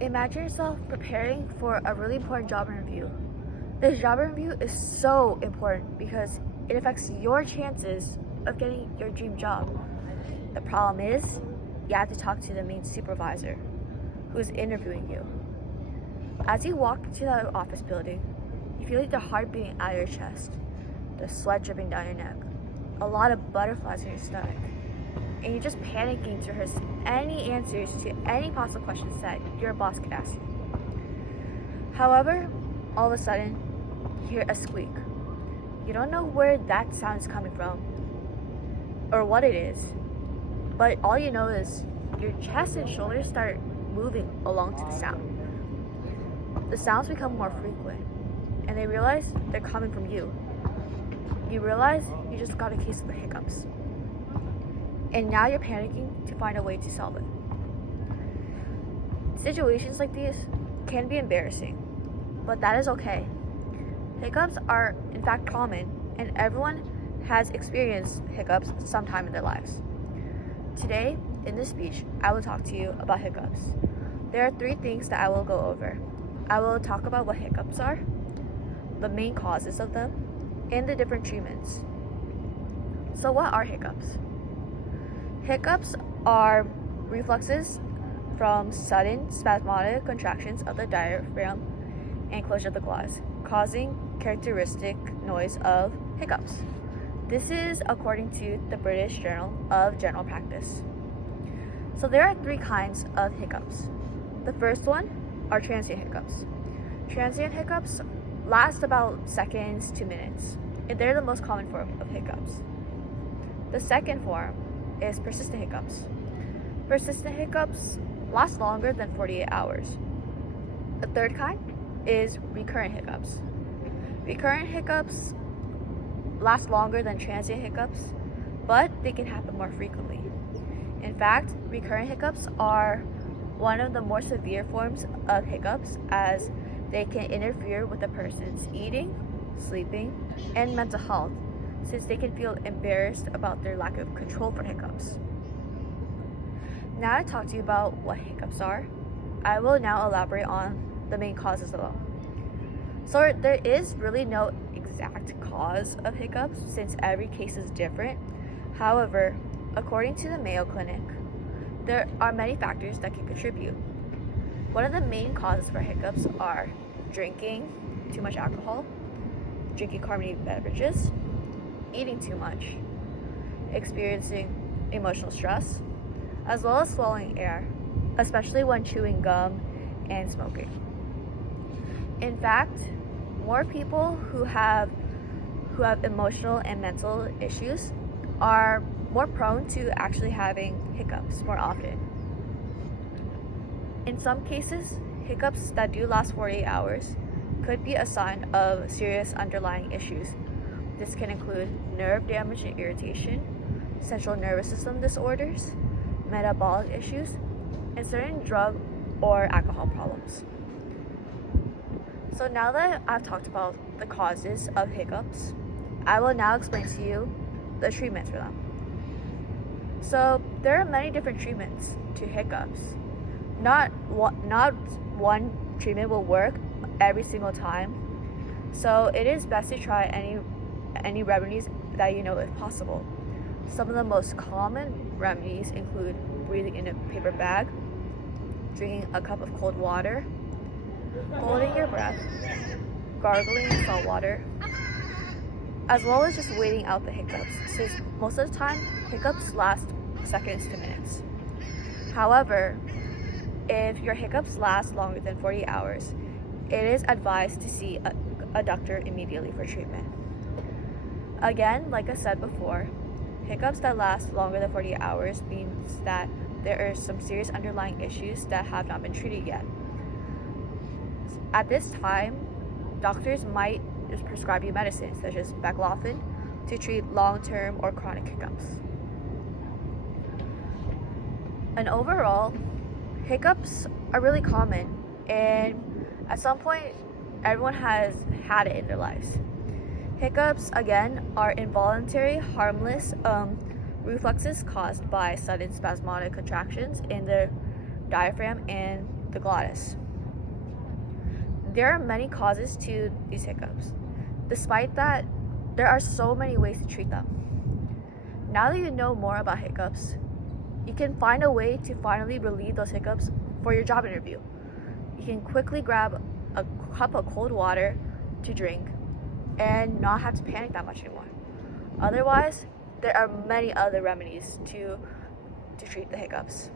Imagine yourself preparing for a really important job interview. This job interview is so important because it affects your chances of getting your dream job. The problem is, you have to talk to the main supervisor who is interviewing you. As you walk into the office building, you feel like the heart beating out of your chest, the sweat dripping down your neck, a lot of butterflies in your stomach, and you're just panicking to rehearse any answers to any possible questions that your boss could ask you. However, all of a sudden, you hear a squeak. You don't know where that sound is coming from or what it is, but all you know is your chest and shoulders start moving along to the sound. The sounds become more frequent, and they realize they're coming from you. You realize you just got a case of the hiccups. And now you're panicking to find a way to solve it. Situations like these can be embarrassing, but that is okay. Hiccups are in fact common, and everyone has experienced hiccups sometime in their lives. Today, in this speech, I will talk to you about hiccups. There are 3 things that I will go over. I will talk about what hiccups are, the main causes of them, and the different treatments. So what are hiccups? Hiccups are reflexes from sudden spasmodic contractions of the diaphragm and closure of the glottis, causing characteristic noise of hiccups. This is according to the British Journal of General Practice. So there are 3 kinds of hiccups. The first one are transient hiccups. Transient hiccups last about seconds to minutes, and they're the most common form of hiccups. The second form is persistent hiccups. Persistent hiccups last longer than 48 hours. The third kind is recurrent hiccups. Recurrent hiccups last longer than transient hiccups, but they can happen more frequently. In fact, recurrent hiccups are one of the more severe forms of hiccups as they can interfere with a person's eating, sleeping, and mental health, since they can feel embarrassed about their lack of control for hiccups. Now to talk to you about what hiccups are, I will now elaborate on the main causes of them. So there is really no exact cause of hiccups since every case is different. However, according to the Mayo Clinic, there are many factors that can contribute. One of the main causes for hiccups are drinking too much alcohol, drinking carbonated beverages, eating too much, experiencing emotional stress, as well as swallowing air, especially when chewing gum and smoking. In fact, more people who have emotional and mental issues are more prone to actually having hiccups more often. In some cases, hiccups that do last 48 hours could be a sign of serious underlying issues. This can include nerve damage and irritation, central nervous system disorders, metabolic issues, and certain drug or alcohol problems. So now that I've talked about the causes of hiccups, I will now explain to you the treatments for them. So there are many different treatments to hiccups. Not one treatment will work every single time. So it is best to try any remedies that you know if possible. Some of the most common remedies include breathing in a paper bag, drinking a cup of cold water, holding your breath, gargling in salt water, as well as just waiting out the hiccups, since most of the time hiccups last seconds to minutes. However, if your hiccups last longer than 40 hours, it is advised to see a doctor immediately for treatment. Again, like I said before, hiccups that last longer than 40 hours means that there are some serious underlying issues that have not been treated yet. At this time, doctors might just prescribe you medicines such as baclofen to treat long-term or chronic hiccups. And overall, hiccups are really common, and at some point, everyone has had it in their lives. Hiccups, again, are involuntary, harmless reflexes caused by sudden spasmodic contractions in the diaphragm and the glottis. There are many causes to these hiccups. Despite that, there are so many ways to treat them. Now that you know more about hiccups, you can find a way to finally relieve those hiccups for your job interview. You can quickly grab a cup of cold water to drink and not have to panic that much anymore. Otherwise, there are many other remedies to treat the hiccups.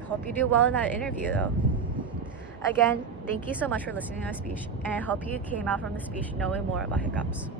I hope you do well in that interview though. Again, thank you so much for listening to my speech, and I hope you came out from the speech knowing more about hiccups.